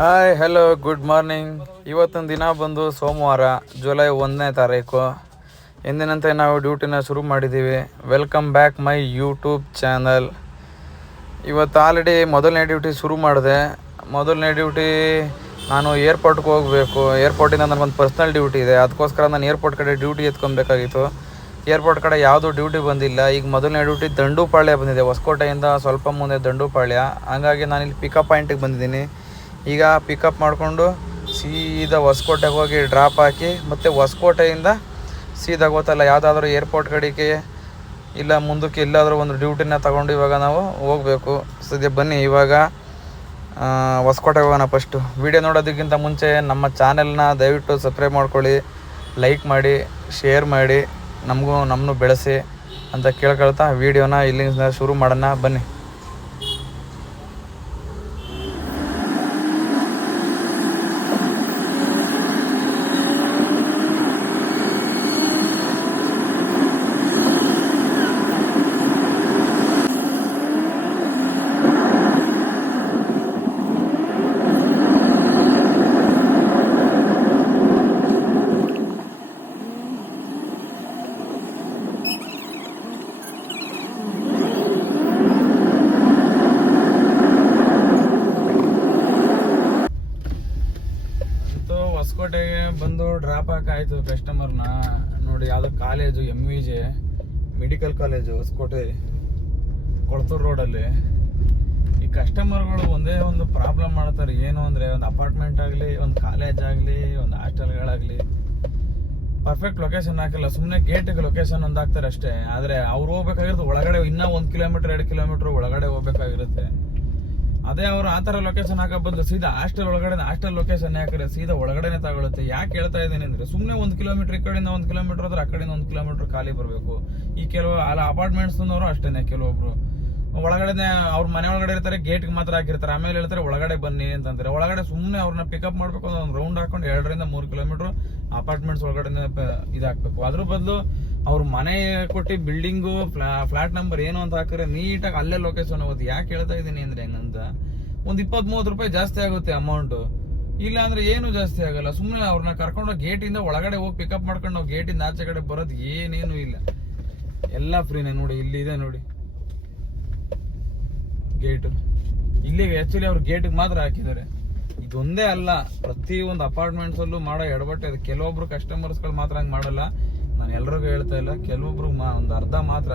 Hi hello good morning. ಇವತ್ತಿನ ದಿನ ಬಂದು ಸೋಮವಾರ, ಜುಲೈ 1ನೇ ತಾರೀಕು. ಎಂದಿನಂತೆ ನಾವು ಡ್ಯೂಟಿನ ಶುರು ಮಾಡಿದ್ದೀವಿ. Welcome back my YouTube channel. ಇವತ್ತು ಆಲ್ರೆಡಿ ಮೊದಲನೇ ಡ್ಯೂಟಿ ಶುರು ಮಾಡಿದೆ. ಮೊದಲನೇ ಡ್ಯೂಟಿ ನಾನು ಏರ್ಪೋರ್ಟ್ಗೆ ಹೋಗಬೇಕು. ಏರ್ಪೋರ್ಟಿಂದ ನನಗೊಂದು ಪರ್ಸ್ನಲ್ ಡ್ಯೂಟಿ ಇದೆ, ಅದಕ್ಕೋಸ್ಕರ ನಾನು ಏರ್ಪೋರ್ಟ್ ಕಡೆ ಡ್ಯೂಟಿ ಎತ್ಕೊಬೇಕಾಗಿತ್ತು. ಏರ್ಪೋರ್ಟ್ ಕಡೆ ಯಾವುದೂ ಡ್ಯೂಟಿ ಬಂದಿಲ್ಲ. ಈಗ ಮೊದಲನೇ ಡ್ಯೂಟಿ ದಂಡುಪಾಳ್ಯ ಬಂದಿದೆ, ಹೊಸಕೋಟೆಯಿಂದ ಸ್ವಲ್ಪ ಮುಂದೆ ದಂಡುಪಾಳ್ಯ. ಹಾಗಾಗಿ ನಾನಿಲ್ಲಿ ಪಿಕಪ್ ಪಾಯಿಂಟಿಗೆ ಬಂದಿದ್ದೀನಿ. ಈಗ ಪಿಕಪ್ ಮಾಡಿಕೊಂಡು ಸೀದಾ ಹೊಸಕೋಟೆಗೆ ಹೋಗಿ ಡ್ರಾಪ್ ಹಾಕಿ ಮತ್ತು ಹೊಸಕೋಟೆಯಿಂದ ಸೀದಾ ಗೊತ್ತಲ್ಲ ಯಾವುದಾದ್ರೂ ಏರ್ಪೋರ್ಟ್ ಕಡೆಗೆ ಇಲ್ಲ ಮುಂದಕ್ಕೆ ಎಲ್ಲಾದರೂ ಒಂದು ಡ್ಯೂಟಿನ ತಗೊಂಡು ಇವಾಗ ನಾವು ಹೋಗಬೇಕು. ಸದ್ಯ ಬನ್ನಿ ಇವಾಗ ಹೊಸಕೋಟೆಗೆ ಹೋಗೋಣ. ಫಸ್ಟು ವೀಡಿಯೋ ನೋಡೋದಕ್ಕಿಂತ ಮುಂಚೆ ನಮ್ಮ ಚಾನೆಲ್ನ ದಯವಿಟ್ಟು ಸಬ್ಸ್ಕ್ರೈಬ್ ಮಾಡ್ಕೊಳ್ಳಿ, ಲೈಕ್ ಮಾಡಿ, ಶೇರ್ ಮಾಡಿ, ನಮ್ಮನ್ನು ಬೆಳೆಸಿ ಅಂತ ಕೇಳ್ಕೊಳ್ತಾ ವೀಡಿಯೋನ ಇಲ್ಲಿಂದ ಶುರು ಮಾಡೋಣ ಬನ್ನಿ. ಹೊಸಕೋಟೆಗೆ ಬಂದು ಡ್ರಾಪ್ ಹಾಕಾಯ್ತು ಕಸ್ಟಮರ್ನ. ನೋಡಿ ಯಾವುದೋ college MVJ medical college Hosakote Kolathur ರೋಡಲ್ಲಿ. ಈ ಕಸ್ಟಮರ್ಗಳು ಒಂದೇ ಒಂದು ಪ್ರಾಬ್ಲಮ್ ಮಾಡ್ತಾರೆ. ಏನು ಅಂದರೆ ಒಂದು ಅಪಾರ್ಟ್ಮೆಂಟ್ ಆಗಲಿ, ಒಂದು ಕಾಲೇಜ್ ಆಗಲಿ, ಒಂದು ಹಾಸ್ಟೆಲ್ಗಳಾಗಲಿ ಪರ್ಫೆಕ್ಟ್ ಲೊಕೇಶನ್ ಹಾಕಿಲ್ಲ. ಸುಮ್ಮನೆ ಗೇಟಿಗೆ ಲೊಕೇಶನ್ ಒಂದು ಹಾಕ್ತಾರೆ ಅಷ್ಟೇ. ಆದರೆ ಅವ್ರು ಹೋಗ್ಬೇಕಾಗಿರೋದು ಒಳಗಡೆ, ಇನ್ನೂ 1 ಕಿಲೋಮೀಟರ್ 2 ಕಿಲೋಮೀಟರ್ ಒಳಗಡೆ ಹೋಗ್ಬೇಕಾಗಿರುತ್ತೆ. ಅದೇ ಅವರು ಆ ಥರ ಲೊಕೇಶನ್ ಹಾಕೋ ಬದಲು ಸೀದಾ ಹಾಸ್ಟೆಲ್ ಒಳಗಡೆ ಹಾಸ್ಟೆಲ್ ಲೊಕೇಶನ್ ಹಾಕಿದ್ರೆ ಸೀದಾ ಒಳಗಡೆನೆ ತಗೊಳುತ್ತೆ. ಯಾಕೆ ಹೇಳ್ತಾ ಇದ್ದೀನಿ ಅಂದರೆ, ಸುಮ್ಮನೆ 1 ಕಿಲೋಮೀಟರ್ ಈ ಕಡೆಯಿಂದ 1 ಕಿಲೋಮೀಟರ್ ಆದ್ರೆ ಆ ಕಡೆಯಿಂದ 1 ಕಿಲೋಮೀಟರ್ ಖಾಲಿ ಬರಬೇಕು. ಈ ಕೆಲವು ಅಪಾರ್ಟ್ಮೆಂಟ್ಸ್ನವರು ಅಷ್ಟೇ, ಕೆಲವೊಬ್ರು ಒಳಗಡೆ ಅವ್ರ ಮನೆ ಒಳಗಡೆ ಇರ್ತಾರೆ, ಗೇಟ್ಗೆ ಮಾತ್ರ ಹಾಕಿರ್ತಾರೆ. ಆಮೇಲೆ ಹೇಳ್ತಾರೆ ಒಳಗಡೆ ಬನ್ನಿ ಅಂತಂದ್ರೆ, ಒಳಗಡೆ ಸುಮ್ಮನೆ ಅವ್ರನ್ನ ಪಿಕಪ್ ಮಾಡಬೇಕು, ಒಂದು ರೌಂಡ್ ಹಾಕೊಂಡು 2 ರಿಂದ 3 ಕಿಲೋಮೀಟರ್ ಅಪಾರ್ಟ್ಮೆಂಟ್ಸ್ ಒಳಗಡೆ ಇದಾಗಬೇಕು. ಅದ್ರ ಬದಲು ಅವ್ರ ಮನೆ ಕೊಟ್ಟು ಬಿಲ್ಡಿಂಗು ಫ್ಲಾಟ್ ನಂಬರ್ ಏನು ಅಂತ ಹಾಕಿದ್ರೆ ನೀಟಾಗಿ ಅಲ್ಲೇ ಲೊಕೇಶನ್ ಹೋಗುತ್ತೆ. ಯಾಕೆ ಹೇಳ್ತಾ ಇದ್ದೀನಿ ಅಂದ್ರೆ ಹೆಂಗಂತ, ಒಂದು 20-30 ರೂಪಾಯಿ ಜಾಸ್ತಿ ಆಗುತ್ತೆ ಅಮೌಂಟು. ಇಲ್ಲ ಅಂದ್ರೆ ಏನು ಜಾಸ್ತಿ ಆಗಲ್ಲ. ಸುಮ್ಮನೆ ಅವ್ರನ್ನ ಕರ್ಕೊಂಡು ಗೇಟಿಂದ ಒಳಗಡೆ ಹೋಗಿ ಪಿಕಪ್ ಮಾಡ್ಕೊಂಡು ನಾವು ಗೇಟಿಂದ ಆಚೆ ಕಡೆ ಬರೋದು ಏನೇನು ಇಲ್ಲ, ಎಲ್ಲ ಫ್ರೀನೇ. ನೋಡಿ ಇಲ್ಲಿ ಇದೆ ನೋಡಿ ಗೇಟು. ಇಲ್ಲಿಗೆ ಆಕ್ಚುಲಿ ಅವ್ರು ಗೇಟಿಗೆ ಮಾತ್ರ ಹಾಕಿದ್ದಾರೆ. ಇದೊಂದೇ ಅಲ್ಲ, ಪ್ರತಿಯೊಂದು ಅಪಾರ್ಟ್ಮೆಂಟ್ಸ್ ಅಲ್ಲೂ ಮಾಡೋ ಎಡವಟ್ಟೆ ಇದೆ. ಕೆಲವೊಬ್ರು ಕಸ್ಟಮರ್ಸ್ಗಳು ಮಾತ್ರ ಹಂಗೆ ಮಾಡಲ್ಲ, ನಾನು ಎಲ್ರಿಗೂ ಹೇಳ್ತಾ ಇಲ್ಲ. ಕೆಲವೊಬ್ರು ಒಂದು ಅರ್ಧ ಮಾತ್ರ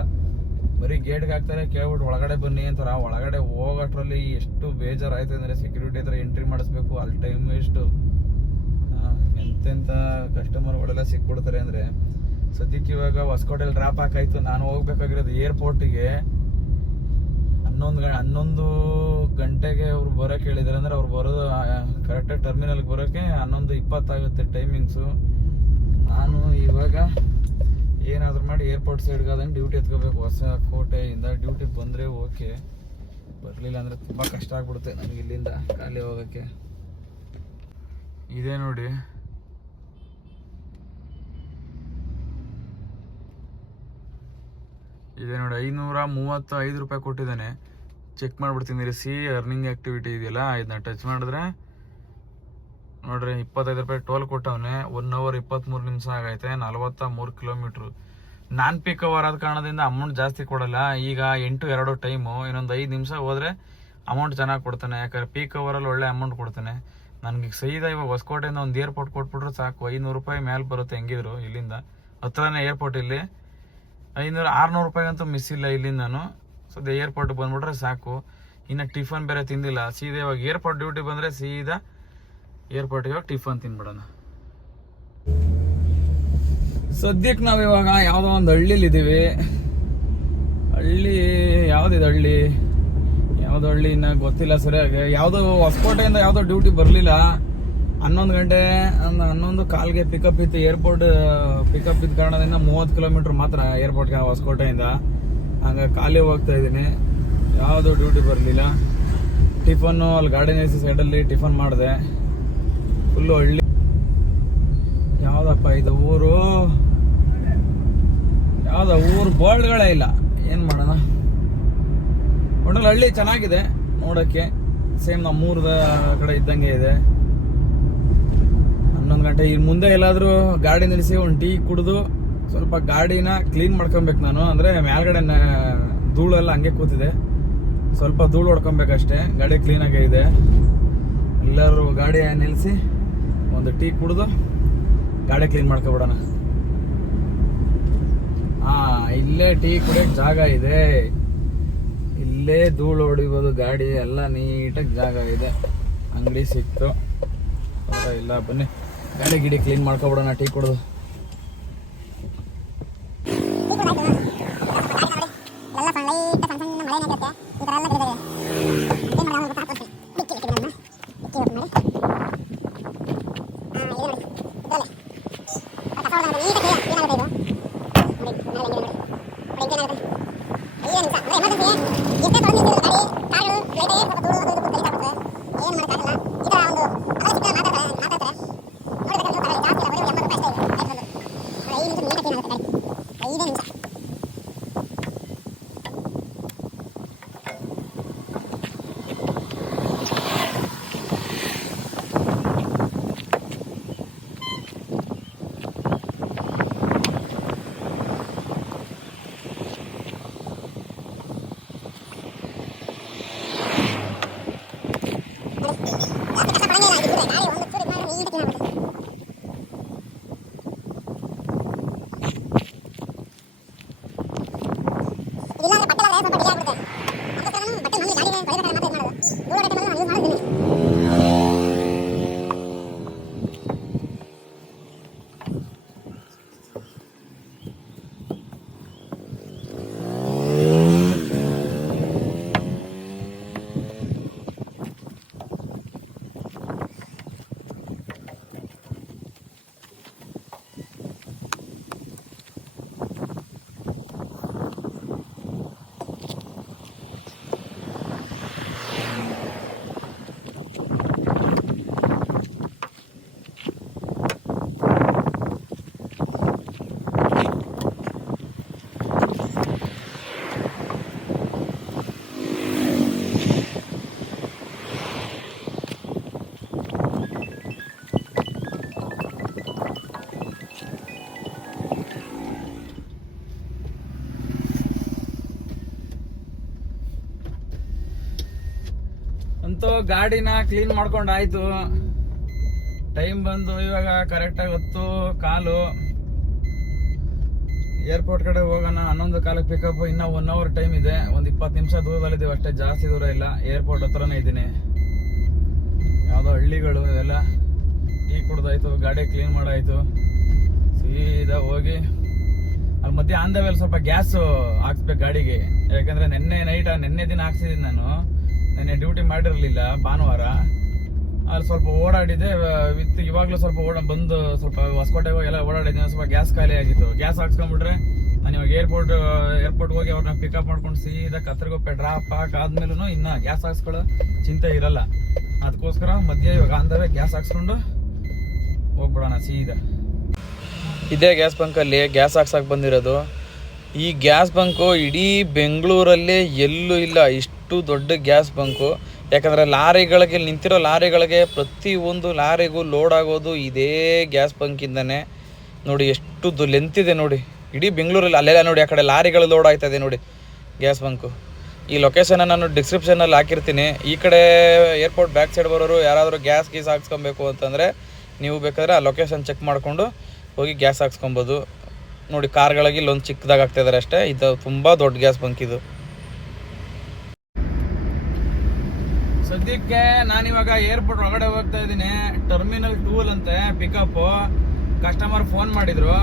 ಬರೀ ಗೇಟ್ಗೆ ಹಾಕ್ತಾರೆ, ಕೇಳ್ಬಿಟ್ಟು ಒಳಗಡೆ ಬನ್ನಿ ಅಂತಾರೆ. ಆ ಒಳಗಡೆ ಹೋಗೋಷ್ಟ್ರಲ್ಲಿ ಎಷ್ಟು ಬೇಜಾರಾಯ್ತು ಅಂದರೆ, ಸೆಕ್ಯೂರಿಟಿ ಹತ್ರ ಎಂಟ್ರಿ ಮಾಡಿಸ್ಬೇಕು, ಅಲ್ಲಿ ಟೈಮ್ ವೇಸ್ಟು. ಎಂತೆಂಥ ಕಸ್ಟಮರ್ಗಳೆಲ್ಲ ಸಿಕ್ಬಿಡ್ತಾರೆ ಅಂದರೆ. ಸದ್ಯಕ್ಕೆ ಇವಾಗ ಹೊಸಕೋಟೆಯಲ್ಲಿ ಡ್ರಾಪ್ ಹಾಕಾಯ್ತು. ನಾನು ಹೋಗ್ಬೇಕಾಗಿರೋದು ಏರ್ಪೋರ್ಟಿಗೆ 11 ಗಂಟೆಗೆ ಅವ್ರು ಬರೋಕೆ ಹೇಳಿದ್ದಾರೆ. ಅಂದರೆ ಅವ್ರು ಬರೋದು ಕರೆಕ್ಟಾಗಿ ಟರ್ಮಿನಲ್ಗೆ ಬರೋಕ್ಕೆ 11:20 ಆಗುತ್ತೆ ಟೈಮಿಂಗ್ಸು. ನಾನು ಇವಾಗ ಏನಾದರೂ ಮಾಡಿ ಏರ್ಪೋರ್ಟ್ ಸೈಡ್ಗೆ ಅದನ್ನು ಡ್ಯೂಟಿ ಎತ್ಕೋಬೇಕು. ಹೊಸಕೋಟೆಯಿಂದ ಡ್ಯೂಟಿ ಬಂದರೆ ಓಕೆ, ಬರಲಿಲ್ಲ ಅಂದರೆ ತುಂಬ ಕಷ್ಟ ಆಗ್ಬಿಡುತ್ತೆ ನನಗೆ ಇಲ್ಲಿಂದ ಖಾಲಿ ಹೋಗೋಕ್ಕೆ. ಇದೇ ನೋಡಿ, ಇದೆ ನೋಡಿ 535 ರೂಪಾಯಿ ಕೊಟ್ಟಿದ್ದಾನೆ. ಚೆಕ್ ಮಾಡಿಬಿಡ್ತೀನಿ. ಸಿ ಅರ್ನಿಂಗ್ ಆ್ಯಕ್ಟಿವಿಟಿ ಇದೆಯಲ್ಲ, ಇದನ್ನ ಟಚ್ ಮಾಡಿದ್ರೆ ನೋಡ್ರಿ 25 ರೂಪಾಯಿ ಟೋಲ್ ಕೊಟ್ಟವನೆ. 1 ಅವರ್ 23 ನಿಮಿಷ ಆಗೈತೆ, 43 ಕಿಲೋಮೀಟ್ರು. ನಾನ್ ಪೀಕ್ ಅವರ್ ಆದ ಕಾರಣದಿಂದ ಅಮೌಂಟ್ ಜಾಸ್ತಿ ಕೊಡಲ್ಲ. ಈಗ 8:02 ಟೈಮು, ಇನ್ನೊಂದು 5 ನಿಮಿಷ ಹೋದರೆ ಅಮೌಂಟ್ ಚೆನ್ನಾಗಿ ಕೊಡ್ತಾನೆ. ಯಾಕಂದ್ರೆ ಪೀಕ್ ಅವರಲ್ಲಿ ಒಳ್ಳೆ ಅಮೌಂಟ್ ಕೊಡ್ತಾನೆ. ನನಗೆ ಸೈದಾ ಇವಾಗ ಹೊಸಕೋಟೆಯಿಂದ ಒಂದು ಏರ್ಪೋರ್ಟ್ ಕೊಟ್ಬಿಟ್ರೆ ಸಾಕು, 500 ರೂಪಾಯಿ ಮೇಲೆ ಬರುತ್ತೆ. ಹೆಂಗಿದ್ರು ಇಲ್ಲಿಂದ ಹತ್ರನೇ ಏರ್ಪೋರ್ಟ್. ಇಲ್ಲಿ 500-600 ರೂಪಾಯಿಗಂತೂ ಮಿಸ್ ಇಲ್ಲ ಇಲ್ಲಿಂದ. ನಾನು ಸದ್ಯ ಏರ್ಪೋರ್ಟ್ಗೆ ಬಂದ್ಬಿಟ್ರೆ ಸಾಕು. ಇನ್ನು ಟಿಫನ್ ಬೇರೆ ತಿಂದಿಲ್ಲ. ಸೀದಾ ಇವಾಗ ಏರ್ಪೋರ್ಟ್ ಡ್ಯೂಟಿ ಬಂದರೆ ಸೀದಾ ಏರ್ಪೋರ್ಟಿಗೆ ಹೋಗಿ ಟಿಫನ್ ತಿನ್ಬಿಡೋಣ. ಸದ್ಯಕ್ಕೆ ನಾವು ಇವಾಗ ಯಾವುದೋ ಒಂದು ಹಳ್ಳಿಲಿ ಇದ್ದೀವಿ. ಹಳ್ಳಿ ಯಾವುದಿದೆ, ಯಾವುದೋ ಹಳ್ಳಿ ಇನ್ನೂ ಗೊತ್ತಿಲ್ಲ ಸರಿಯಾಗಿ. ಯಾವುದೋ ಹೊಸಕೋಟೆಯಿಂದ ಯಾವುದೋ ಡ್ಯೂಟಿ ಬರಲಿಲ್ಲ. 11 ಗಂಟೆ 11 ಕಾಲ್ಗೆ ಪಿಕಪ್ ಇತ್ತು. ಏರ್ಪೋರ್ಟ್ ಪಿಕಪ್ ಇದ್ದ ಕಾರಣದಿಂದ 30 ಕಿಲೋಮೀಟ್ರ್ ಮಾತ್ರ ಏರ್ಪೋರ್ಟ್ಗೆ ಹೊಸಕೋಟೆಯಿಂದ. ಹಂಗಾಗಿ ಖಾಲಿ ಹೋಗ್ತಾ ಇದ್ದೀನಿ. ಯಾವುದೋ ಡ್ಯೂಟಿ ಬರಲಿಲ್ಲ. ಟಿಫನ್ನು ಅಲ್ಲಿ ಗಾರ್ಡನ್ ಎಸಿ ಸೈಡಲ್ಲಿ ಟಿಫನ್ ಮಾಡಿದೆ. ಫುಲ್ಲು ಹಳ್ಳಿ. ಯಾವುದಪ್ಪ ಇದು ಊರು, ಯಾವುದೋ ಊರು ಬೋರ್ಡ್ಗಳೇ ಇಲ್ಲ, ಏನು ಮಾಡೋಣ. ಒಟ್ಟಲ್ಲಿ ಹಳ್ಳಿ ಚೆನ್ನಾಗಿದೆ ನೋಡೋಕ್ಕೆ. ಸೇಮ್ ನಮ್ಮೂರದ ಕಡೆ ಇದ್ದಂಗೆ ಇದೆ. 11 ಗಂಟೆ. ಈಗ ಮುಂದೆ ಎಲ್ಲಾದ್ರೂ ಗಾಡಿ ನಿಲ್ಲಿಸಿ ಒಂದು ಟೀ ಕುಡಿದು ಸ್ವಲ್ಪ ಗಾಡಿನ ಕ್ಲೀನ್ ಮಾಡ್ಕೊಬೇಕು ನಾನು. ಅಂದ್ರೆ ಮೇಲ್ಗಡೆ ಧೂಳೆಲ್ಲ ಹಂಗೆ ಕೂತಿದೆ, ಸ್ವಲ್ಪ ಧೂಳು ಹೊಡ್ಕೊಬೇಕಷ್ಟೇ. ಗಾಡಿ ಕ್ಲೀನಾಗೇ ಇದೆ. ಎಲ್ಲರೂ ಗಾಡಿ ನಿಲ್ಲಿಸಿ ಒಂದು ಟೀ ಕುಡಿದು ಗಾಡಿ ಕ್ಲೀನ್ ಮಾಡ್ಕೊಬಿಡೋಣ. ಇಲ್ಲೇ ಟೀ ಕುಡಿಯೋಕೆ ಜಾಗ ಇದೆ, ಇಲ್ಲೇ ಧೂಳು ಹೊಡಿಬೋದು, ಗಾಡಿ ಎಲ್ಲ ನೀಟಾಗಿ ಜಾಗ ಇದೆ. ಅಂಗಡಿ ಸಿಕ್ತು ಇಲ್ಲ, ಬನ್ನಿ ಗಾಡಿ ಗಿಡಿ ಕ್ಲೀನ್ ಮಾಡ್ಕೊಬಿಡೋಣ ಟೀ ಕುಡಿದು. ಅಂತೂ ಗಾಡಿನ ಕ್ಲೀನ್ ಮಾಡ್ಕೊಂಡು ಆಯ್ತು. ಟೈಮ್ ಬಂದು ಇವಾಗ ಕರೆಕ್ಟಾಗಿ 10:15. ಏರ್ಪೋರ್ಟ್ ಕಡೆ ಹೋಗೋಣ. 11 ಕಾಲಕ್ಕೆ ಪಿಕಪ್. ಇನ್ನೂ 1 ಅವರ್ ಟೈಮ್ ಇದೆ. ಒಂದು 20 ನಿಮಿಷ ದೂರದಲ್ಲಿದ್ದೀವಿ ಅಷ್ಟೇ, ಜಾಸ್ತಿ ದೂರ ಇಲ್ಲ. ಏರ್ಪೋರ್ಟ್ ಹತ್ರನೇ ಇದ್ದೀನಿ. ಯಾವುದೋ ಹಳ್ಳಿಗಳು ಇವೆಲ್ಲ. ಟೀ ಕುಡ್ದಾಯ್ತು, ಗಾಡಿ ಕ್ಲೀನ್ ಮಾಡಾಯ್ತು. ಸೀದಾ ಹೋಗಿ ಅಲ್ಲಿ ಮಧ್ಯೆ ಆನ್ ದ ವೇಲ್ ಸ್ವಲ್ಪ ಗ್ಯಾಸ್ ಹಾಕ್ಸ್ಬೇಕು ಗಾಡಿಗೆ. ಯಾಕಂದ್ರೆ ನಿನ್ನೆ ದಿನ ಹಾಕ್ಸಿದ್ದೀನಿ ನಾನು. ನೆನ್ನೆ ಡ್ಯೂಟಿ ಮಾಡಿರಲಿಲ್ಲ ಭಾನುವಾರ. ಅಲ್ಲಿ ಸ್ವಲ್ಪ ಓಡಾಡಿದೆ ವಿತ್ ಇವಾಗಲೂ ಸ್ವಲ್ಪ ಬಂದು ಸ್ವಲ್ಪ ಹೊಸಕೋಟೆಗೆ ಎಲ್ಲ ಓಡಾಡಿದ್ದೀನಿ. ಸ್ವಲ್ಪ ಗ್ಯಾಸ್ ಖಾಲಿ ಆಗಿತ್ತು. ಗ್ಯಾಸ್ ಹಾಕ್ಸ್ಕೊಂಡ್ಬಿಟ್ರೆ ನಾನು ಇವಾಗ ಏರ್ಪೋರ್ಟ್ ಹೋಗಿ ಅವ್ರನ್ನ ಪಿಕಪ್ ಮಾಡ್ಕೊಂಡು ಸೀದಾ ಕತ್ತರಗೊಪ್ಪೆ ಡ್ರಾಪ್ ಆದ್ಮೇಲೂ ಇನ್ನು ಗ್ಯಾಸ್ ಹಾಕ್ಸ್ಕೊಳ್ಳೋ ಚಿಂತೆ ಇರಲ್ಲ. ಅದಕ್ಕೋಸ್ಕರ ಮಧ್ಯೆ ಇವಾಗ ಅಂದವೇ ಗ್ಯಾಸ್ ಹಾಕ್ಸ್ಕೊಂಡು ಹೋಗ್ಬಿಡೋಣ ಸೀದಾ. ಇದೇ ಗ್ಯಾಸ್ ಬಂಕಲ್ಲಿ ಗ್ಯಾಸ್ ಹಾಕ್ಸಕ್ಕೆ ಬಂದಿರೋದು. ಈ ಗ್ಯಾಸ್ ಬಂಕು ಇಡೀ ಬೆಂಗಳೂರಲ್ಲಿ ಎಲ್ಲೂ ಇಲ್ಲ ಇಷ್ಟು ದೊಡ್ಡ ಗ್ಯಾಸ್ ಬಂಕು. ಯಾಕಂದರೆ ಲಾರಿಗಳಿಗೆ ನಿಂತಿರೋ ಲಾರಿಗಳಿಗೆ ಪ್ರತಿಯೊಂದು ಲಾರಿಗೂ ಲೋಡ್ ಆಗೋದು ಇದೇ ಗ್ಯಾಸ್ ಬಂಕಿಂದನೇ. ನೋಡಿ ಎಷ್ಟು ಲೆಂತ್ ಇದೆ ನೋಡಿ ಇಡೀ ಬೆಂಗಳೂರಲ್ಲಿ. ಅಲ್ಲೆಲ್ಲ ನೋಡಿ ಆ ಕಡೆ ಲಾರಿಗಳು ಲೋಡ್ ಆಗ್ತಾಯಿದೆ ನೋಡಿ ಗ್ಯಾಸ್ ಬಂಕು. ಈ ಲೊಕೇಶನ್ನ ನಾನು ಡಿಸ್ಕ್ರಿಪ್ಷನಲ್ಲಿ ಹಾಕಿರ್ತೀನಿ. ಈ ಕಡೆ ಏರ್ಪೋರ್ಟ್ ಬ್ಯಾಕ್ ಸೈಡ್ ಬರೋರು ಯಾರಾದರೂ ಗೀಸ್ ಹಾಕ್ಸ್ಕೊಬೇಕು ಅಂತಂದರೆ ನೀವು ಬೇಕಾದರೆ ಆ ಲೊಕೇಶನ್ ಚೆಕ್ ಮಾಡಿಕೊಂಡು ಹೋಗಿ ಗ್ಯಾಸ್ ಹಾಕ್ಸ್ಕೊಬೋದು. ನೋಡಿ ಕಾರ್ಗಳಿಗೆ ಇಲ್ಲೊಂದು ಚಿಕ್ಕದಾಗಿ ಆಗ್ತಾಯಿದ್ದಾರೆ ಅಷ್ಟೇ. ಇದು ತುಂಬ ದೊಡ್ಡ ಗ್ಯಾಸ್ ಬಂಕ್ ಇದು. ಸದ್ಯಕ್ಕೆ ನಾನಿವಾಗ ಏರ್ಪೋರ್ಟ್ ಒಳಗಡೆ ಹೋಗ್ತಾ ಇದ್ದೀನಿ. ಟರ್ಮಿನಲ್ 2 ಅಂತೆ ಪಿಕಪ್. ಕಸ್ಟಮರ್ ಫೋನ್ ಮಾಡಿದ್ರು,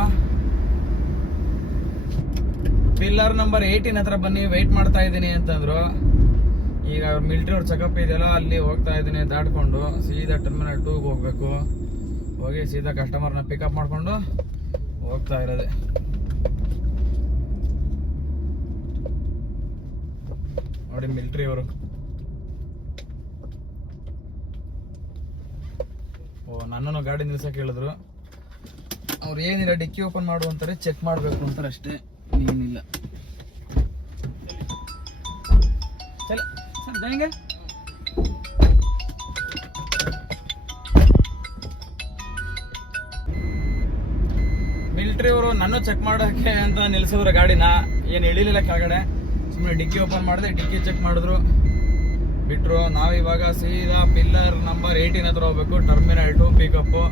ಪಿಲ್ಲರ್ ನಂಬರ್ 18 ಹತ್ರ ಬನ್ನಿ ವೆಯ್ಟ್ ಮಾಡ್ತಾ ಇದ್ದೀನಿ ಅಂತಂದ್ರು. ಈಗ ಮಿಲಿಟರಿ ಅವ್ರ ಚೆಕಪ್ ಇದೆಯಲ್ಲ, ಅಲ್ಲಿ ಹೋಗ್ತಾ ಇದ್ದೀನಿ. ದಾಟ್ಕೊಂಡು ಸೀದಾ ಟರ್ಮಿನಲ್ 2ಗೆ ಹೋಗ್ಬೇಕು. ಹೋಗಿ ಸೀದಾ ಕಸ್ಟಮರ್ನ ಪಿಕಪ್ ಮಾಡ್ಕೊಂಡು ಹೋಗ್ತಾ ಇರೋದೆ. ನೋಡಿ ಮಿಲಿಟರಿ ಅವರು. ನನ್ನನ್ನು ಗಾಡಿ ನಿಲ್ಸಕ್ಕೆ ಹೇಳಿದ್ರು. ಅವ್ರು ಏನಿಲ್ಲ, ಡಿಕ್ಕಿ ಓಪನ್ ಮಾಡು ಅಂತಾರೆ, ಚೆಕ್ ಮಾಡಬೇಕು ಅಂತಾರೆ ಅಷ್ಟೇ, ಏನಿಲ್ಲ. ಸರಿ ಸರ್, ಡ್ರೈವರು ನನ್ನ ಚೆಕ್ ಮಾಡೋಕ್ಕೆ ಅಂತ ನಿಲ್ಸಿದ್ರು ಗಾಡಿನ. ಏನು ಇಳಿಲಿಲ್ಲ ಕೆಳಗಡೆ, ಸುಮ್ಮನೆ ಡಿಕ್ಕಿ ಓಪನ್ ಮಾಡಿದೆ, ಡಿಕ್ಕಿ ಚೆಕ್ ಮಾಡಿದ್ರು, ಬಿಟ್ಟರು. ನಾವಿವಾಗ ಸೀದಾ ಪಿಲ್ಲರ್ ನಂಬರ್ 18 ಹತ್ರ ಹೋಗ್ಬೇಕು, ಟರ್ಮಿನಲ್ 2 ಪಿಕಪ್ಪು.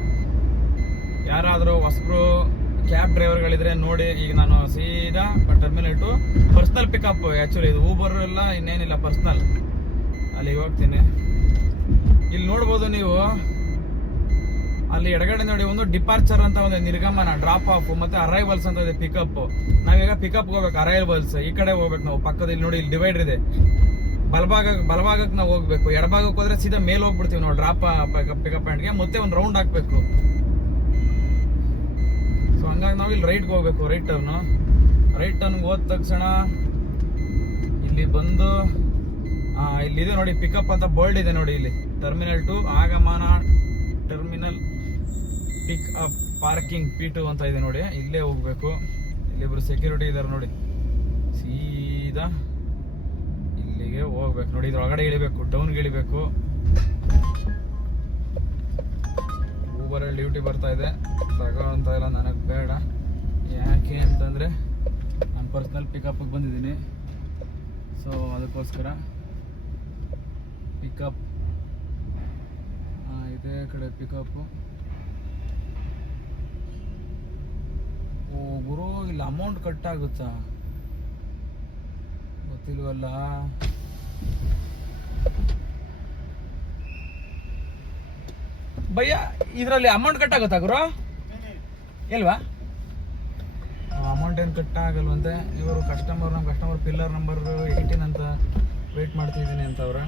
ಯಾರಾದರೂ ಹೊಸಬ್ರು ಕ್ಯಾಬ್ ಡ್ರೈವರ್ಗಳಿದ್ರೆ ನೋಡಿ. ಈಗ ನಾನು ಸೀದಾ ಟರ್ಮಿನಲ್ 2 ಪರ್ಸ್ನಲ್ ಪಿಕಪ್. ಆ್ಯಕ್ಚುಲಿ ಇದು ಊಬರ್ ಎಲ್ಲ ಇನ್ನೇನಿಲ್ಲ, ಪರ್ಸ್ನಲ್. ಅಲ್ಲಿಗೆ ಹೋಗ್ತೀನಿ. ಇಲ್ಲಿ ನೋಡ್ಬೋದು ನೀವು, ಅಲ್ಲಿ ಎಡಗಡೆ ನೋಡಿ ಒಂದು ಡಿಪಾರ್ಚರ್ ಅಂತ ಒಂದು ನಿರ್ಗಮನ, ಡ್ರಾಪ್ ಆಫ್, ಮತ್ತೆ ಅರೈವಲ್ಸ್ ಅಂತ ಇದೆ ಪಿಕಪ್. ನಾವೀಗ ಪಿಕಪ್ ಹೋಗ್ಬೇಕು, ಅರೈವಲ್ಸ್ ಈ ಕಡೆ ಹೋಗ್ಬೇಕು ನಾವು. ಪಕ್ಕದಲ್ಲಿ ನೋಡಿ ಇಲ್ಲಿ ಡಿವೈಡರ್ ಇದೆ, ಬಲಭಾಗಕ್ಕೆ ನಾವು ಹೋಗ್ಬೇಕು. ಎಡಭಾಗಕ್ಕೆ ಹೋದ್ರೆ ಸೀದಾ ಮೇಲೆ ಹೋಗ್ಬಿಡ್ತೀವಿ ನಾವು ಡ್ರಾಪ್ ಪಿಕಪ್ ಪಾಯಿಂಟ್ಗೆ. ಮತ್ತೆ ಒಂದು ರೌಂಡ್ ಹಾಕ್ಬೇಕು. ಸೊ ಹಂಗಾಗಿ ನಾವು ಇಲ್ಲಿ ರೈಟ್ಗೆ ಹೋಗ್ಬೇಕು, ರೈಟ್ ಟರ್ನ್ಗೆ ಹೋದ ತಕ್ಷಣ ಇಲ್ಲಿ ಬಂದು ಇಲ್ಲಿದೆ ನೋಡಿ ಪಿಕಪ್ ಅಂತ ಬೋರ್ಡ್ ಇದೆ ನೋಡಿ. ಇಲ್ಲಿ ಟರ್ಮಿನಲ್ 2 ಆಗಮನ, terminal pick up parking P2 ಅಂತ ಇದೆ ನೋಡಿ. ಇಲ್ಲೇ ಹೋಗ್ಬೇಕು. ಇಲ್ಲಿಬ್ರು ಸೆಕ್ಯೂರಿಟಿ ಇದಾರೆ ನೋಡಿ. ಸೀದಾ ಇಲ್ಲಿಗೆ ಹೋಗ್ಬೇಕು ನೋಡಿ. ಇದ್ರೊಳಗಡೆ ಇಳಿಬೇಕು, ಟೌನ್ಗೆ ಇಳಿಬೇಕು. ಊಬರಲ್ಲಿ ಡ್ಯೂಟಿ ಬರ್ತಾ ಇದೆ, ತಗೋ ಅಂತ ಇಲ್ಲ, ನನಗೆ ಬೇಡ. ಯಾಕೆ ಅಂತಂದರೆ ನಾನು ಪರ್ಸ್ನಲ್ ಪಿಕಪ್ಗೆ ಬಂದಿದ್ದೀನಿ. ಸೊ ಅದಕ್ಕೋಸ್ಕರ ಪಿಕಪ್ ಇದೇ ಕಡೆ ಪಿಕಪ್ಪು. ಓ ಗುರು, ಇಲ್ಲಿ ಅಮೌಂಟ್ ಕಟ್ ಆಗುತ್ತಾ ಗೊತ್ತಿಲ್ವಲ್ಲ. ಭಯ್ಯ ಇದರಲ್ಲಿ ಅಮೌಂಟ್ ಕಟ್ ಆಗುತ್ತಾ ಗುರು? ಇಲ್ವಾ? ಅಮೌಂಟ್ ಏನು ಕಟ್ ಆಗಲ್ವಂತೆ. ಇವರು ನಮ್ಮ ಕಸ್ಟಮರ್ ಪಿಲ್ಲರ್ ನಂಬರ್ 18 ಅಂತ ವೇಟ್ ಮಾಡ್ತಿದ್ದೀನಿ ಅಂತ ಅವ್ರ.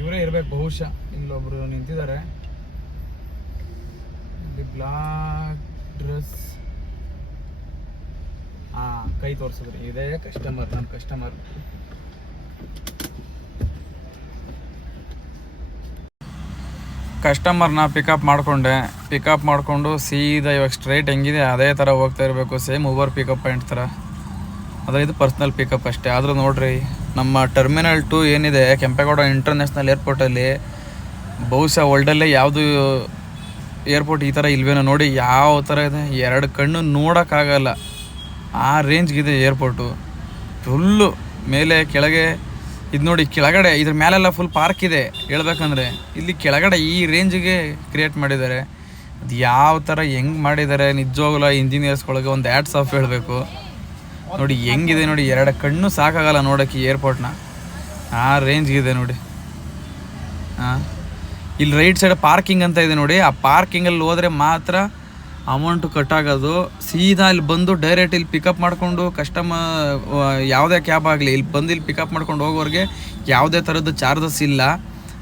ಇವರೇ ಇರ್ಬೇಕು ಬಹುಶಃ. ಇಲ್ಲೊಬ್ರು ನಿಂತಿದ್ದಾರೆ, ಇಲ್ಲಿ ಬ್ಲಾಕ್ ಡ್ರೆಸ್. ಕೈ ತೋರಿಸಿದ್ರಿ, ಇದೇ ಕಸ್ಟಮರ್, ನಮ್ಮ ಕಸ್ಟಮರ್. ಕಸ್ಟಮರ್ನ ಪಿಕಪ್ ಮಾಡಿಕೊಂಡು ಸೀದಾ ಇವಾಗ ಸ್ಟ್ರೈಟ್ ಹೆಂಗಿದೆ ಅದೇ ಥರ ಹೋಗ್ತಾ ಇರಬೇಕು. ಸೇಮ್ ಊಬರ್ ಪಿಕಪ್ ಪಾಯಿಂಟ್ ಥರ. ಆದರೆ ಇದು ಪರ್ಸ್ನಲ್ ಪಿಕಪ್ ಅಷ್ಟೇ. ಆದರೂ ನೋಡ್ರಿ, ನಮ್ಮ ಟರ್ಮಿನಲ್ 2 ಏನಿದೆ ಕೆಂಪೇಗೌಡ ಇಂಟರ್ನ್ಯಾಷನಲ್ ಏರ್ಪೋರ್ಟಲ್ಲಿ, ಬಹುಶಃ ವರ್ಲ್ಡಲ್ಲೇ ಯಾವುದು ಏರ್ಪೋರ್ಟ್ ಈ ಥರ ಇಲ್ವೇನೋ ನೋಡಿ. ಯಾವ ಥರ ಇದೆ, ಎರಡು ಕಣ್ಣು ನೋಡೋಕ್ಕಾಗಲ್ಲ, ಆ ರೇಂಜ್ಗಿದೆ ಏರ್ಪೋರ್ಟು. ಫುಲ್ಲು ಮೇಲೆ ಕೆಳಗೆ. ಇದು ನೋಡಿ ಕೆಳಗಡೆ, ಇದ್ರ ಮೇಲೆಲ್ಲ ಫುಲ್ ಪಾರ್ಕ್ ಇದೆ. ಹೇಳ್ಬೇಕಂದ್ರೆ ಇಲ್ಲಿ ಕೆಳಗಡೆ ಈ ರೇಂಜಿಗೆ ಕ್ರಿಯೇಟ್ ಮಾಡಿದ್ದಾರೆ. ಅದು ಯಾವ ಥರ ಹೆಂಗೆ ಮಾಡಿದ್ದಾರೆ ನಿಜವಾಗಲೂ ಇಂಜಿನಿಯರ್ಸ್ಗಳಿಗೆ ಒಂದು ಹ್ಯಾಟ್ಸ್ ಆಫ್ ಹೇಳಬೇಕು. ನೋಡಿ ಹೆಂಗಿದೆ ನೋಡಿ, ಎರಡು ಕಣ್ಣು ಸಾಕಾಗಲ್ಲ ನೋಡೋಕ್ಕೆ ಈ ಏರ್ಪೋರ್ಟ್ನ, ಆ ರೇಂಜ್ಗಿದೆ ನೋಡಿ. ಇಲ್ಲಿ ರೈಟ್ ಸೈಡ್ ಪಾರ್ಕಿಂಗ್ ಅಂತ ಇದೆ ನೋಡಿ. ಆ ಪಾರ್ಕಿಂಗಲ್ಲಿ ಹೋದರೆ ಮಾತ್ರ ಅಮೌಂಟು ಕಟ್ಟಾಗೋದು. ಸೀದಾ ಇಲ್ಲಿ ಬಂದು ಡೈರೆಕ್ಟ್ ಇಲ್ಲಿ ಪಿಕಪ್ ಮಾಡಿಕೊಂಡು ಯಾವುದೇ ಕ್ಯಾಬ್ ಆಗಲಿ ಇಲ್ಲಿ ಬಂದು ಇಲ್ಲಿ ಪಿಕಪ್ ಮಾಡ್ಕೊಂಡು ಹೋಗೋರಿಗೆ ಯಾವುದೇ ಥರದ್ದು ಚಾರ್ಜಸ್ ಇಲ್ಲ.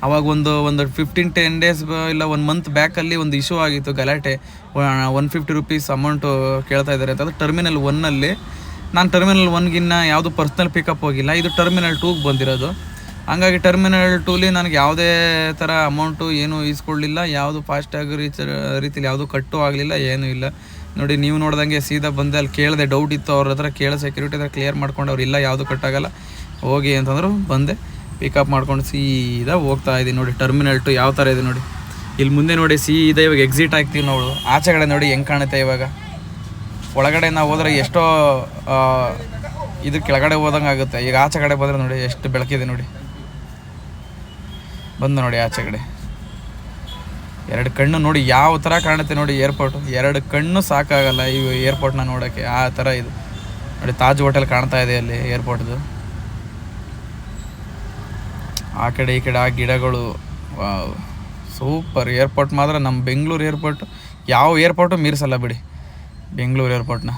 ಅವಾಗ ಒಂದು 15-10 ಡೇಸ್ ಇಲ್ಲ 1 ಮಂತ್ ಬ್ಯಾಕಲ್ಲಿ ಒಂದು ಇಶ್ಯೂ ಆಗಿತ್ತು, ಗಲಾಟೆ. 150 ರೂಪೀಸ್ ಅಮೌಂಟು ಕೇಳ್ತಾ ಇದ್ದಾರೆ ಅಂತ. ಅದು ಟರ್ಮಿನಲ್ 1ನಲ್ಲಿ. ನಾನು ಟರ್ಮಿನಲ್ 1ಗಿನ್ನ ಯಾವುದು ಪರ್ಸ್ನಲ್ ಪಿಕಪ್ ಹೋಗಿಲ್ಲ, ಇದು ಟರ್ಮಿನಲ್ 2ಗೆ ಬಂದಿರೋದು. ಹಂಗಾಗಿ ಟರ್ಮಿನಲ್ 2ಲಿ ನನಗೆ ಯಾವುದೇ ಥರ ಅಮೌಂಟು ಏನೂ ಈಸ್ಕೊಳ್ಳಿಲ್ಲ. ಯಾವುದು ಫಾಸ್ಟಾಗಿ ರೀತಿಲಿ ಯಾವುದು ಕಟ್ಟು ಆಗಲಿಲ್ಲ, ಏನೂ ಇಲ್ಲ ನೋಡಿ. ನೀವು ನೋಡ್ದಂಗೆ ಸೀದಾ ಬಂದೆ, ಅಲ್ಲಿ ಕೇಳಿದೆ, ಡೌಟ್ ಇತ್ತು ಅವ್ರ ಹತ್ರ, ಸೆಕ್ಯೂರಿಟಿ ಹತ್ರ ಕ್ಲಿಯರ್ ಮಾಡ್ಕೊಂಡು ಅವ್ರು ಇಲ್ಲ ಯಾವುದು ಕಟ್ಟಾಗಲ್ಲ ಹೋಗಿ ಅಂತಂದ್ರು. ಬಂದೆ, ಪಿಕಪ್ ಮಾಡ್ಕೊಂಡು ಸೀದಾ ಹೋಗ್ತಾ ಇದ್ದೀನಿ ನೋಡಿ. ಟರ್ಮಿನಲ್ 2 ಯಾವ ಥರ ಇದೆ ನೋಡಿ. ಇಲ್ಲಿ ಮುಂದೆ ನೋಡಿ ಸೀದಾ ಇವಾಗ ಎಕ್ಸಿಟ್ ಆಗ್ತೀವಿ ನಾವು. ಆಚೆ ಕಡೆ ನೋಡಿ ಹೆಂಗೆ ಕಾಣುತ್ತೆ ಇವಾಗ. ಒಳಗಡೆ ನಾವು ಹೋದ್ರೆ ಎಷ್ಟೋ ಇದು ಕೆಳಗಡೆ ಹೋದಂಗೆ ಆಗುತ್ತೆ. ಈಗ ಆಚೆ ಕಡೆ ಬಂದರೆ ನೋಡಿ ಎಷ್ಟು ಬೆಳಕಿದೆ ನೋಡಿ. ಬಂದು ನೋಡಿ ಆಚೆ ಕಡೆ, ಎರಡು ಕಣ್ಣು ನೋಡಿ ಯಾವ ಥರ ಕಾಣುತ್ತೆ ನೋಡಿ ಏರ್ಪೋರ್ಟು. ಎರಡು ಕಣ್ಣು ಸಾಕಾಗಲ್ಲ ಈ ಏರ್ಪೋರ್ಟ್ನ ನೋಡೋಕ್ಕೆ, ಆ ಥರ ಇದು ನೋಡಿ. ತಾಜ್ ಹೋಟೆಲ್ ಕಾಣ್ತಾ ಇದೆ ಅಲ್ಲಿ ಏರ್ಪೋರ್ಟ್ದು. ಆ ಕಡೆ ಈ ಕಡೆ ಆ ಗಿಡಗಳು, ಸೂಪರ್ ಏರ್ಪೋರ್ಟ್. ಮಾತ್ರ ನಮ್ಮ ಬೆಂಗಳೂರು ಏರ್ಪೋರ್ಟ್ ಯಾವ ಏರ್ಪೋರ್ಟು ಮೀರಿಸಲ್ಲ ಬಿಡಿ ಬೆಂಗಳೂರು ಏರ್ಪೋರ್ಟ್ನ,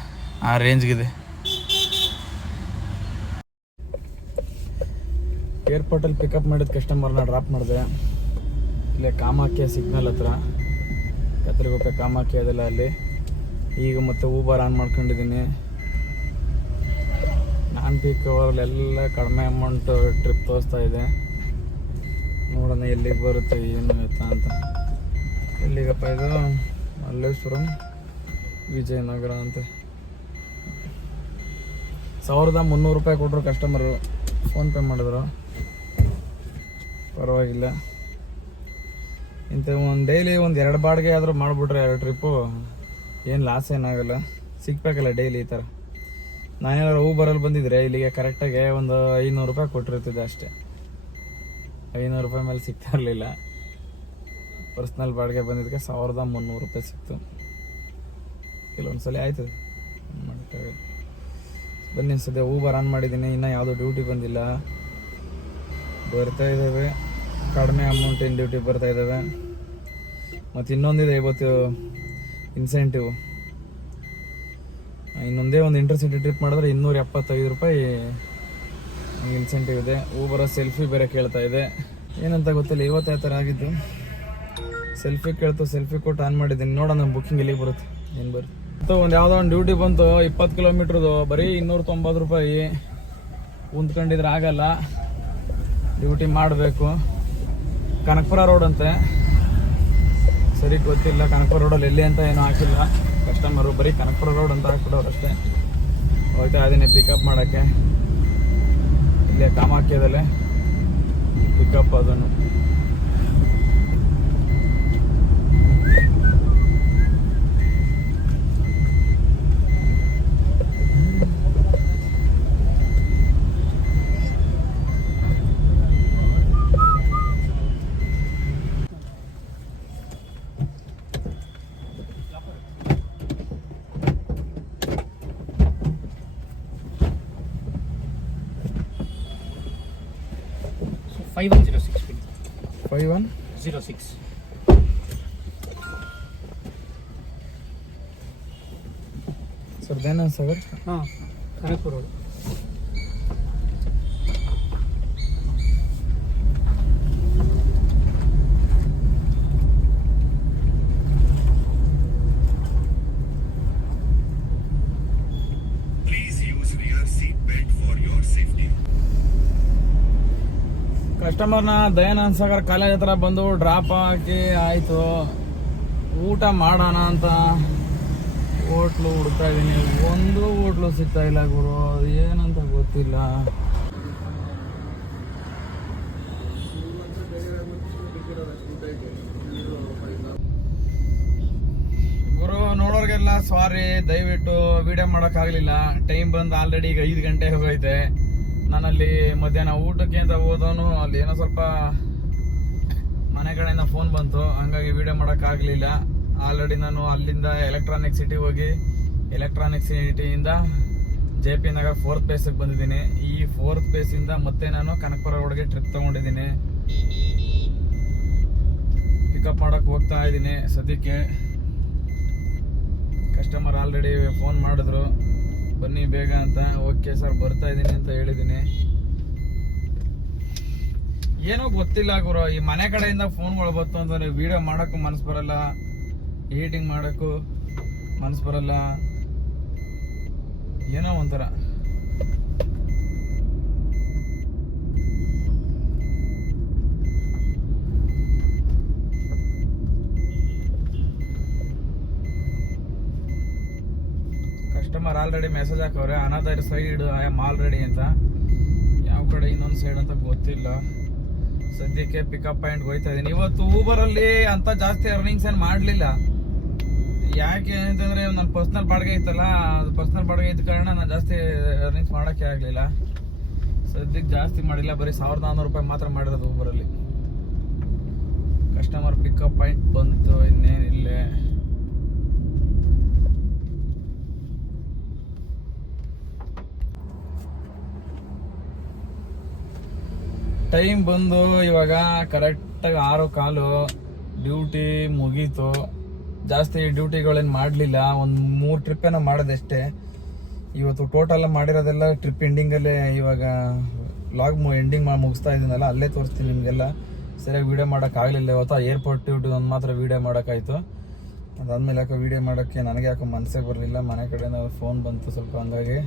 ಆ ರೇಂಜ್ಗಿದೆ. ಏರ್ಪೋರ್ಟಲ್ಲಿ ಪಿಕಪ್ ಮಾಡಿದ ಕಸ್ಟಮರ್ನ ಡ್ರಾಪ್ ಮಾಡಿದೆ. ಇಲ್ಲೇ ಕಾಮಾಖ್ಯ ಸಿಗ್ನಲ್ ಹತ್ರ, ಕತ್ತರಿಗುಪ್ಪೆ ಕಾಮಾಖ್ಯ ಅದೆಲ್ಲ ಅಲ್ಲಿ. ಈಗ ಮತ್ತೆ ಊಬರ್ ಆನ್ ಮಾಡ್ಕೊಂಡಿದ್ದೀನಿ. ನಾನ್ ಪೀಕ್ ಅವರಲ್ಲೆಲ್ಲ ಕಡಿಮೆ ಅಮೌಂಟು ಟ್ರಿಪ್ ತೋರಿಸ್ತಾ ಇದೆ. ನೋಡೋಣ ಎಲ್ಲಿಗೆ ಬರುತ್ತೆ ಏನು ಎತ್ತಾ ಅಂತ. ಎಲ್ಲಿಗಪ್ಪ ಇದು? ಮಲ್ಲೇಶ್ವರಂ ವಿಜಯನಗರ ಅಂತೆ. 1300 ರೂಪಾಯಿ ಕೊಟ್ಟರು ಕಸ್ಟಮರು, ಫೋನ್ಪೇ ಮಾಡಿದ್ರು. ಪರವಾಗಿಲ್ಲ. ಇಂಥ ಒಂದು ಡೈಲಿ ಒಂದು 2 ಬಾಡಿಗೆ ಆದರೂ ಮಾಡಿಬಿಟ್ರೆ 2 ಟ್ರಿಪ್ಪು ಏನು ಲಾಸ್ ಏನಾಗಲ್ಲ, ಸಿಗ್ಬೇಕಲ್ಲ ಡೈಲಿ ಈ ಥರ. ನಾನೇನಾದ್ರು ಊಬರಲ್ಲಿ ಬಂದಿದ್ರೆ ಇಲ್ಲಿಗೆ ಕರೆಕ್ಟಾಗಿ ಒಂದು 500 ರೂಪಾಯಿ ಕೊಟ್ಟಿರ್ತಿದ್ದೆ ಅಷ್ಟೇ. 500 ರೂಪಾಯಿ ಮೇಲೆ ಸಿಗ್ತಾ ಇರಲಿಲ್ಲ. ಪರ್ಸ್ನಲ್ ಬಾಡಿಗೆ ಬಂದಿದ್ದಕ್ಕೆ 1300 ರೂಪಾಯಿ ಸಿಕ್ತು. ಕೆಲವೊಂದು ಸಲ ಆಯ್ತದೆ, ಮಾಡೋಕ್ಕಾಗಲ್ಲ. ಬನ್ನಿ, ಸದ್ಯ ಊಬರ್ ಆನ್ ಮಾಡಿದ್ದೀನಿ, ಇನ್ನೂ ಯಾವುದೋ ಡ್ಯೂಟಿ ಬಂದಿಲ್ಲ. ಬರ್ತಾ ಇದ್ದಾವೆ ಕಡಿಮೆ ಅಮೌಂಟಿನ ಡ್ಯೂಟಿ ಬರ್ತಾ ಇದ್ದಾವೆ. ಮತ್ತು ಇನ್ನೊಂದಿದೆ ಇವತ್ತು ಇನ್ಸೆಂಟಿವ್. ಇನ್ನೊಂದೇ ಒಂದು ಇಂಟರ್ಸಿಟಿ ಟ್ರಿಪ್ ಮಾಡಿದ್ರೆ 275 ರೂಪಾಯಿ ಇನ್ಸೆಂಟಿವ್ ಇದೆ. ಊಬರ ಸೆಲ್ಫಿ ಬೇರೆ ಕೇಳ್ತಾ ಇದೆ, ಏನಂತ ಗೊತ್ತಿಲ್ಲ. ಇವತ್ತು ಯಾವ ಥರ ಆಗಿದ್ದು, ಸೆಲ್ಫಿ ಕೇಳ್ತು, ಸೆಲ್ಫಿ ಕೊಟ್ಟು ಆನ್ ಮಾಡಿದ್ದೀನಿ. ನೋಡೋಣ ಬುಕ್ಕಿಂಗ್ ಎಲ್ಲಿಗೆ ಬರುತ್ತೆ, ಏನು ಬರುತ್ತೆ. ಮತ್ತು ಒಂದು ಯಾವುದೋ ಒಂದು ಡ್ಯೂಟಿ ಬಂತು 20 ಕಿಲೋಮೀಟ್ರದು, ಬರೀ 290 ರೂಪಾಯಿ. ಕುಂತ್ಕೊಂಡಿದ್ರೆ ಆಗಲ್ಲ, ಡ್ಯೂಟಿ ಮಾಡಬೇಕು. ಕನಕಪುರ ರೋಡ್ ಅಂತೆ, ಸರಿ ಗೊತ್ತಿಲ್ಲ. ಕನಕಪುರ ರೋಡಲ್ಲಿ ಎಲ್ಲಿ ಅಂತ ಏನೂ ಹಾಕಿಲ್ಲ ಕಸ್ಟಮರು, ಬರೀ ಕನಕಪುರ ರೋಡ್ ಅಂತ ಹಾಕ್ಬಿಡೋರು ಅಷ್ಟೇ. ಹೋಗ್ತಾ ಅದನ್ನೇ ಪಿಕಪ್ ಮಾಡೋಕ್ಕೆ, ಇಲ್ಲೇ ಕಾಮಾಖ್ಯದಲ್ಲೇ ಪಿಕಪ್ ಅದನ್ನು. So 5106 please. 5106 sir, Dayanand Sagar. ಹಾಂ, ಕನಕಪುರ ರೋಡ್. ಕಸ್ಟಮರ್ನ ದಯಾನಂದ್ ಸಾಗರ್ ಕಾಲೇಜ್ ಹತ್ರ ಬಂದು ಡ್ರಾಪ್ ಹಾಕಿ ಆಯಿತು. ಊಟ ಮಾಡೋಣ ಅಂತ ಹೋಟ್ಲು ಹುಡ್ತಾ ಇದ್ದೀನಿ, ಒಂದು ಹೋಟ್ಲು ಸಿಗ್ತಾ ಇಲ್ಲ ಗುರು, ಏನಂತ ಗೊತ್ತಿಲ್ಲ. ಗುರು, ನೋಡೋರಿಗೆಲ್ಲ ಸಾರಿ, ದಯವಿಟ್ಟು ವಿಡಿಯೋ ಮಾಡೋಕ್ಕಾಗಲಿಲ್ಲ. ಟೈಮ್ ಬಂದು ಆಲ್ರೆಡಿ ಈಗ 5 ಗಂಟೆ ಹೋಗೈತೆ. ನಾನಲ್ಲಿ ಮಧ್ಯಾಹ್ನ ಊಟಕ್ಕೆ ಅಂತ ಹೋದವನು, ಅಲ್ಲಿ ಏನೋ ಸ್ವಲ್ಪ ಮನೆ ಕಡೆಯಿಂದ ಫೋನ್ ಬಂತು, ಹಂಗಾಗಿ ವಿಡಿಯೋ ಮಾಡೋಕ್ಕಾಗಲಿಲ್ಲ. ಆಲ್ರೆಡಿ ನಾನು ಅಲ್ಲಿಂದ ಎಲೆಕ್ಟ್ರಾನಿಕ್ ಸಿಟಿ ಹೋಗಿ, ಎಲೆಕ್ಟ್ರಾನಿಕ್ ಸಿಟಿಯಿಂದ JP ನಗರ್ 4th ಫೇಸಿಗೆ ಬಂದಿದ್ದೀನಿ. ಈ 4th ಫೇಸಿಂದ ಮತ್ತೆ ನಾನು ಕನಕಪುರ ರೋಡ್ಗೆ ಟ್ರಿಪ್ ತೊಗೊಂಡಿದ್ದೀನಿ. ಪಿಕಪ್ ಮಾಡೋಕ್ಕೆ ಹೋಗ್ತಾ ಇದ್ದೀನಿ ಸದ್ಯಕ್ಕೆ. ಕಸ್ಟಮರ್ ಆಲ್ರೆಡಿ ಫೋನ್ ಮಾಡಿದ್ರು, ಬನ್ನಿ ಬೇಗ ಅಂತ. ಓಕೆ ಸರ್, ಬರ್ತಾ ಇದ್ದೀನಿ ಅಂತ ಹೇಳಿದ್ದೀನಿ. ಏನೋ ಗೊತ್ತಿಲ್ಲ ಗುರು, ಈ ಮನೆ ಕಡೆಯಿಂದ ಫೋನ್ಗಳು ಬಂತು ಅಂತಂದ್ರೆ ವಿಡಿಯೋ ಮಾಡೋಕ್ಕೂ ಮನಸ್ಸು ಬರಲ್ಲ, ಎಡಿಟಿಂಗ್ ಮಾಡೋಕ್ಕೂ ಮನಸ್ಸು ಬರಲ್ಲ, ಏನೋ ಒಂಥರ. ಕಸ್ಟಮರ್ ಆಲ್ರೆಡಿ ಮೆಸೇಜ್ ಹಾಕವ್ರೆ, another side I am already ಅಂತ. ಯಾವ ಕಡೆ ಇನ್ನೊಂದು ಸೈಡ್ ಅಂತ ಗೊತ್ತಿಲ್ಲ. ಸದ್ಯಕ್ಕೆ ಪಿಕಪ್ ಪಾಯಿಂಟ್ ಹೋಗ್ತಾ ಇದ್ದೀನಿ. ಇವತ್ತು ಊಬರಲ್ಲಿ ಅಂತ ಜಾಸ್ತಿ ಅರ್ನಿಂಗ್ಸ್ ಏನು ಮಾಡಲಿಲ್ಲ. ಯಾಕೆ ಅಂತಂದ್ರೆ ನನ್ನ ಪರ್ಸ್ನಲ್ ಬಾಡಿಗೆ ಇತ್ತಲ್ಲ, ಅದು ಪರ್ಸ್ನಲ್ ಬಾಡಿಗೆ ಇದ್ದ ಕಾರಣ ನಾನು ಜಾಸ್ತಿ ಅರ್ನಿಂಗ್ಸ್ ಮಾಡೋಕ್ಕೆ ಆಗಲಿಲ್ಲ. ಸದ್ಯಕ್ಕೆ ಜಾಸ್ತಿ ಮಾಡಿಲ್ಲ, ಬರೀ 1400 ರೂಪಾಯಿ ಮಾತ್ರ ಮಾಡಿರೋದು ಊಬರಲ್ಲಿ. ಕಸ್ಟಮರ್ ಪಿಕಪ್ ಪಾಯಿಂಟ್ ಬಂತು, ಇನ್ನೇನಿಲ್ಲೇ. ಟೈಮ್ ಬಂದು ಇವಾಗ ಕರೆಕ್ಟಾಗಿ 6:15. ಡ್ಯೂಟಿ ಮುಗೀತು. ಜಾಸ್ತಿ ಡ್ಯೂಟಿಗಳೇನು ಮಾಡಲಿಲ್ಲ, ಒಂದು 3 ಟ್ರಿಪ್ ಏನೋ ಮಾಡೋದಷ್ಟೇ. ಇವತ್ತು ಟೋಟಲ್ ಮಾಡಿರೋದೆಲ್ಲ ಟ್ರಿಪ್ ಎಂಡಿಂಗಲ್ಲೇ. ಇವಾಗ ಲಾಗ್ ಎಂಡಿಂಗ್ ಮುಗಿಸ್ತಾ ಇದ್ದೀನಲ್ಲ, ಅಲ್ಲೇ ತೋರಿಸ್ತೀನಿ ನಿಮಗೆಲ್ಲ. ಸರಿಯಾಗಿ ವೀಡಿಯೋ ಮಾಡೋಕ್ಕಾಗಲಿಲ್ಲ ಇವತ್ತು. ಏರ್ಪೋರ್ಟ್ ಡ್ಯೂಟಿ ಒಂದು ಮಾತ್ರ ವೀಡಿಯೋ ಮಾಡೋಕ್ಕಾಯಿತು. ಅದಾದಮೇಲೆ ಯಾಕೋ ವೀಡಿಯೋ ಮಾಡೋಕ್ಕೆ ನನಗೆ ಯಾಕೋ ಮನಸ್ಸೇ ಬರಲಿಲ್ಲ. ಮನೆ ಕಡೆಯಿಂದ ಫೋನ್ ಬಂತು ಸ್ವಲ್ಪ, ಹಂಗಾಗಿ.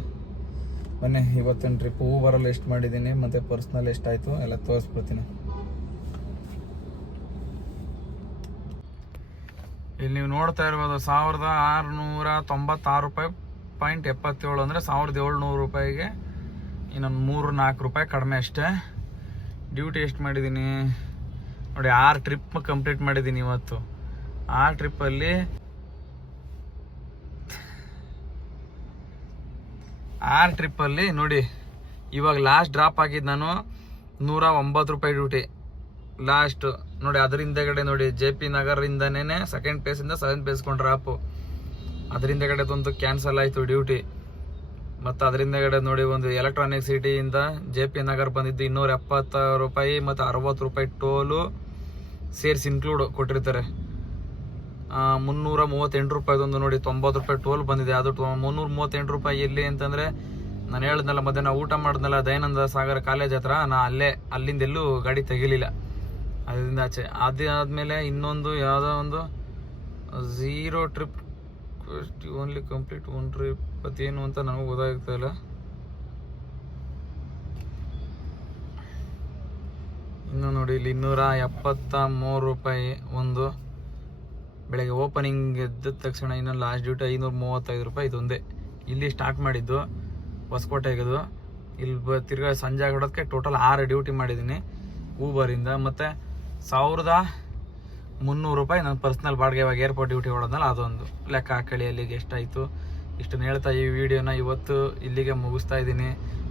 ಬನ್ನಿ, ಇವತ್ತಿನ ಟ್ರಿಪ್ ಊಬರಲ್ಲಿ ಎಷ್ಟು ಮಾಡಿದ್ದೀನಿ ಮತ್ತು ಪರ್ಸ್ನಲ್ ಎಷ್ಟಾಯಿತು ಎಲ್ಲ ತೋರಿಸ್ಬಿಡ್ತೀನಿ. ಇಲ್ಲಿ ನೀವು ನೋಡ್ತಾ ಇರ್ಬೋದು 1696 ರೂಪಾಯಿ .77 ಅಂದರೆ 1700 ರೂಪಾಯಿಗೆ ಇನ್ನೊಂದು 3-4 ರೂಪಾಯಿ ಕಡಿಮೆ ಅಷ್ಟೇ. ಡ್ಯೂಟಿ ಎಷ್ಟು ಮಾಡಿದ್ದೀನಿ, ನೋಡಿ 6 ಟ್ರಿಪ್ ಕಂಪ್ಲೀಟ್ ಮಾಡಿದ್ದೀನಿ ಇವತ್ತು. 6 ಟ್ರಿಪ್ಪಲ್ಲಿ 6 ಟ್ರಿಪ್ಪಲ್ಲಿ ನೋಡಿ ಇವಾಗ ಲಾಸ್ಟ್ ಡ್ರಾಪ್ ಆಗಿದ್ದು ನಾನು 109 ರೂಪಾಯಿ ಡ್ಯೂಟಿ ಲಾಸ್ಟ್ ನೋಡಿ. ಅದ್ರ ಹಿಂದೆಗಡೆ ನೋಡಿ JP ನಗರಿಂದನೇ ಸೆಕೆಂಡ್ ಪ್ಲೇಸಿಂದ 7th ಪ್ಲೇಸ್ಕೊಂಡು ಡ್ರಾಪು. ಅದ್ರ ಹಿಂದೆಗಡೆದೊಂದು ಕ್ಯಾನ್ಸಲ್ ಆಯಿತು ಡ್ಯೂಟಿ. ಮತ್ತು ಅದರಿಂದಗಡೆ ನೋಡಿ ಒಂದು ಎಲೆಕ್ಟ್ರಾನಿಕ್ ಸಿಟಿಯಿಂದ JP ನಗರ್ ಬಂದಿದ್ದು 270 ರೂಪಾಯಿ ಮತ್ತು 60 ರೂಪಾಯಿ ಟೋಲು ಸೇರಿಸಿ ಇನ್ಕ್ಲೂಡ್ ಕೊಟ್ಟಿರ್ತಾರೆ. 338 ರೂಪಾಯಿದೊಂದು ನೋಡಿ 90 ರೂಪಾಯಿ ಟೋಲ್ ಬಂದಿದೆ. ಅದು 338 ರೂಪಾಯಿ ಎಲ್ಲಿ ಅಂತಂದರೆ ನಾನು ಹೇಳಿದ್ನಲ್ಲ ಮಧ್ಯಾಹ್ನ ಊಟ ಮಾಡಿದ್ನಲ್ಲ ದಯಾನಂದ ಸಾಗರ ಕಾಲೇಜ್ ಹತ್ರ, ಅಲ್ಲಿಂದ ಎಲ್ಲೂ ಗಾಡಿ ತೆಗಿಲಿಲ್ಲ ಅದರಿಂದ ಆಚೆ. ಅದಾದಮೇಲೆ ಇನ್ನೊಂದು ಯಾವುದೋ ಒಂದು 0 ಟ್ರಿಪ್ ಓನ್ಲಿ ಕಂಪ್ಲೀಟ್ 1 ಟ್ರಿಪ್ ಏನು ಅಂತ ನನಗೂ ಗೊತ್ತಾಗ್ತಾ ಇಲ್ಲ. ಇನ್ನು ನೋಡಿ ಇಲ್ಲಿ 273 ರೂಪಾಯಿ ಒಂದು ಬೆಳಗ್ಗೆ ಓಪನಿಂಗ್ ಎದ್ದ ತಕ್ಷಣ. ಇನ್ನು ಲಾಸ್ಟ್ ಡ್ಯೂಟಿ 535 ರೂಪಾಯಿ ಇದೊಂದೇ. ಇಲ್ಲಿ ಸ್ಟಾರ್ಟ್ ಮಾಡಿದ್ದು ಹೊಸಕೋಟೆಗದು. ಇಲ್ಲಿ ತಿರ್ಗಾ ಸಂಜೆ ಆಗೋದಕ್ಕೆ ಟೋಟಲ್ 6 ಡ್ಯೂಟಿ ಮಾಡಿದ್ದೀನಿ ಊಬರಿಂದ. ಮತ್ತು 1300 ರೂಪಾಯಿ ನನ್ನ ಪರ್ಸ್ನಲ್ ಬಾಡಿಗೆ ಇವಾಗ ಏರ್ಪೋರ್ಟ್ ಡ್ಯೂಟಿ ಹೊಡೋದ್ನಲ್ಲ ಅದೊಂದು ಲೆಕ್ಕ ಹಾಕೊಳ್ಳಿ ಅಲ್ಲಿಗೆ ಎಷ್ಟಾಯಿತು. ಇಷ್ಟನ್ನು ಹೇಳ್ತಾ ಈ ವಿಡಿಯೋನ ಇವತ್ತು ಇಲ್ಲಿಗೆ ಮುಗಿಸ್ತಾ ಇದ್ದೀನಿ.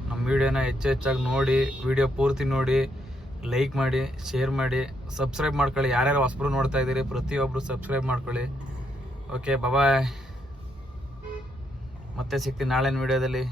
ನಮ್ಮ ವಿಡಿಯೋನ ಹೆಚ್ಚಾಗಿ ನೋಡಿ, ವಿಡಿಯೋ ಪೂರ್ತಿ ನೋಡಿ, ಲೈಕ್ ಮಾಡಿ, ಶೇರ್ ಮಾಡಿ, ಸಬ್ಸ್ಕ್ರೈಬ್ ಮಾಡ್ಕೊಳ್ಳಿ. ಯಾರ್ಯಾರು ಹೊಸಬ್ರು ನೋಡ್ತಾ ಇದ್ದೀರಿ ಪ್ರತಿಯೊಬ್ಬರು ಸಬ್ಸ್ಕ್ರೈಬ್ ಮಾಡ್ಕೊಳ್ಳಿ. ಓಕೆ ಬಾಯ್, ಮತ್ತೆ ಸಿಗ್ತೀನಿ ನಾಳಿನ ವಿಡಿಯೋದಲ್ಲಿ.